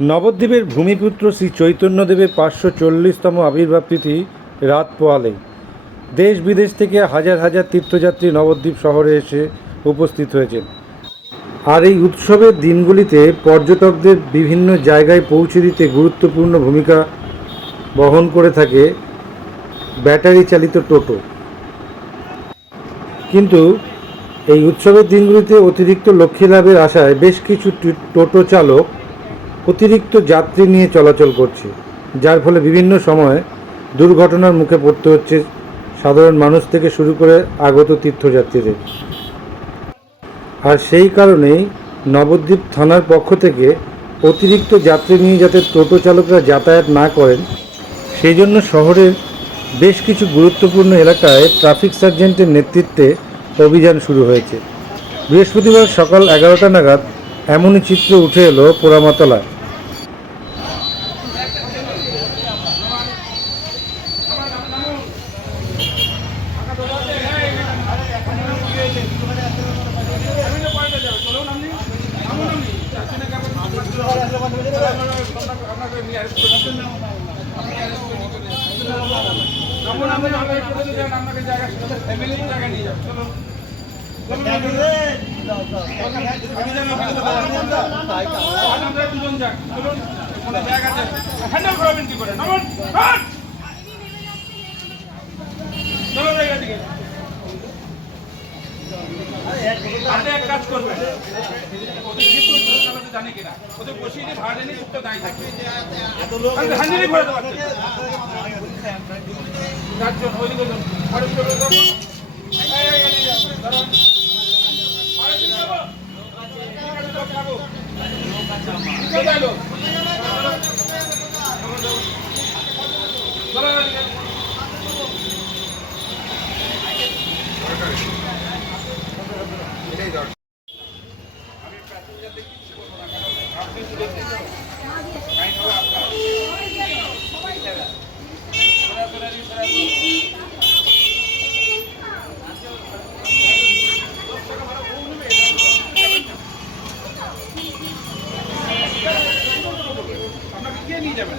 নবদ্বীপের ভূমিপুত্র শ্রী চৈতন্যদেবের পাঁচশো চল্লিশতম আবির্ভাব তিথি রাত পোয়ালে দেশ বিদেশ থেকে হাজার হাজার তীর্থযাত্রী নবদ্বীপ শহরে এসে উপস্থিত হয়েছেন। আর এই উৎসবের দিনগুলিতে পর্যটকদের বিভিন্ন জায়গায় পৌঁছে দিতে গুরুত্বপূর্ণ ভূমিকা বহন করে থাকে ব্যাটারি চালিত টোটো। কিন্তু এই উৎসবের দিনগুলিতে অতিরিক্ত লক্ষ্মী লাভের আশায় বেশ কিছু টোটো চালক অতিরিক্ত যাত্রী নিয়ে চলাচল করছে, যার ফলে বিভিন্ন সময় দুর্ঘটনার মুখে পড়তে হচ্ছে সাধারণ মানুষ থেকে শুরু করে আগত তীর্থযাত্রীদের। আর সেই কারণেই নবদ্বীপ থানার পক্ষ থেকে অতিরিক্ত যাত্রী নিয়ে যাতে টোটো চালকরা যাতায়াত না করেন, সেই জন্য শহরের বেশ কিছু গুরুত্বপূর্ণ এলাকায় ট্রাফিক সার্জেন্টের নেতৃত্বে অভিযান শুরু হয়েছে। বৃহস্পতিবার সকাল এগারোটা নাগাদ এমনই চিত্র উঠে এলো পোড়ামাতলায়। হ্যান্ডেল করবেন কি করে! চলো জায়গা থেকে আপনি এক কাজ করবেন। জানি কিনা। ওদের যাব এই, এই, এই, এই, দাঁড়ান। আরে কি যাব? ঠিক আছে, লোক খাব। কোথায় লোক? চলো, এদিকে। আপনাকে কে নিয়ে যাবেন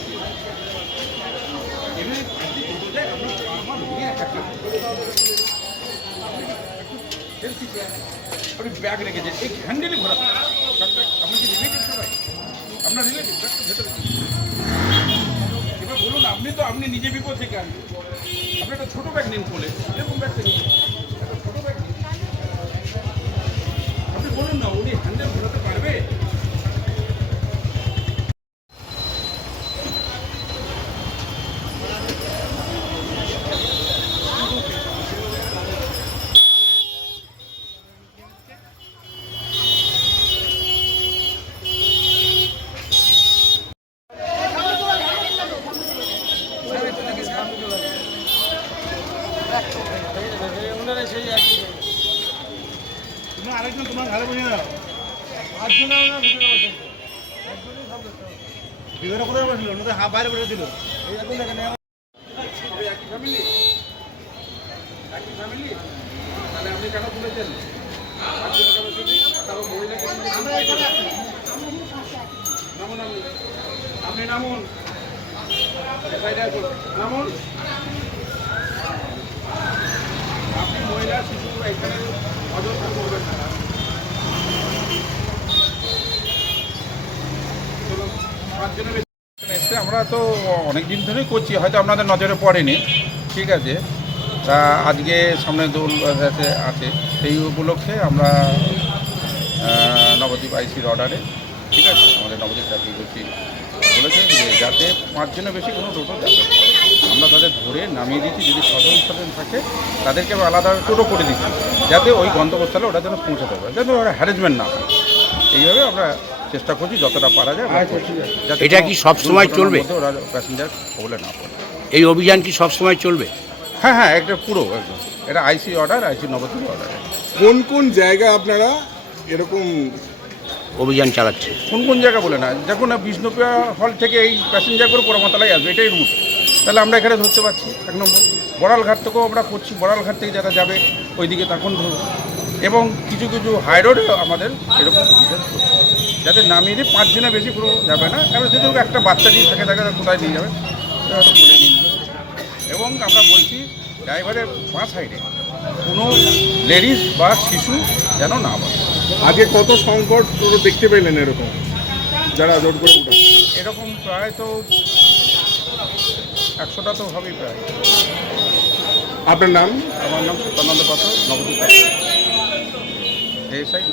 আপনি ব্যাগ রেখেছেন এই হ্যান্ডেলই ভরা আপনি কি রিলেটিভ সবাই আপনার রিলেটিভ ভেতরে এবার বলুন আপনি তো আপনি নিজে বিপদ থেকে আনবেন আপনি একটা ছোটো ব্যাগ নিন বলে এরকম ব্যাগটা নিন একটা ছোটো ব্যাগ নিন আপনি বলুন না উনি হ্যান্ডেল ঘোরাতে পারবে তুমি আরেকজন তোমার ঘরে বসে দাও। ভিতরে কোথায় বসেছিল ওদের হাফ বাইরে বসেছিল একই ফ্যামিলি একই ফ্যামিলি তাহলে আপনি কেন তুলেছেন? আপনি। নামুন। নামুন। আপনি মহিলা, শিশু এখানে আমরা তো অনেক দিন ধরেই করছি, হয়তো আপনাদের নজরে পড়েনি ঠিক আছে তা আজকে সামনে দোল আছে সেই উপলক্ষে আমরা নবদ্বীপ আইসির অর্ডারে ঠিক আছে, আমাদের নবদ্বীপ ট্রাফিক করছি বলেছেন যে যাতে পাঁচজনের বেশি কোনো টোটো যাবে। আমরা তাদের ধরে নামিয়ে দিচ্ছি যদি সচেতন থাকে তাদেরকে আবার আলাদা টোটো করে দিচ্ছি যাতে ওই গন্তব্যস্থলে ওটা যেন পৌঁছাতে পারে যাতে ওরা হ্যারেসমেন্ট না হয়। এইভাবে আমরা চেষ্টা করছি যতটা পারা যায় এটা কি সব সময় চলবে? ওরা প্যাসেঞ্জার বলে না পড়ে। এই অভিযান কি সবসময় চলবে? হ্যাঁ হ্যাঁ একটা পুরো একদম। এটা IC order IC Nabadwip order কোন কোন জায়গায় আপনারা এরকম অভিযান চালাচ্ছে? কোন কোন জায়গা বলে না যখন বিষ্ণুপ্রিয়া হল থেকে এই প্যাসেঞ্জার করে পোড়ামাতলায় আসবে এটাই রুট তাহলে আমরা এখানে ধরতে পারছি এক নম্বর। বড়ালঘাট থেকেও আমরা করছি বড়ালঘাট থেকে যারা যাবে ওইদিকে তখন ধরবো এবং কিছু কিছু হাই রোডে আমাদের এরকম যাতে নামিয়ে দিয়ে পাঁচজনের বেশি পুরো যাবে না কারণ যদি একটা বাচ্চা নিয়ে থাকে তারা কোথায় নিয়ে যাবে? হয়তো কোলে নিয়ে এবং আমরা বলছি ড্রাইভারের বাঁ সাইডে কোনো লেডিস বা শিশু যেন না বসে আগে কত সংকট পুরো দেখতে পেলেন এরকম? যারা জোর করে এরকম প্রায় তো একশোটা তো হবেই প্রায়। আপনার নাম? আমার নাম সত্যানন্দ পাত্র নবদ্বীপ এসআই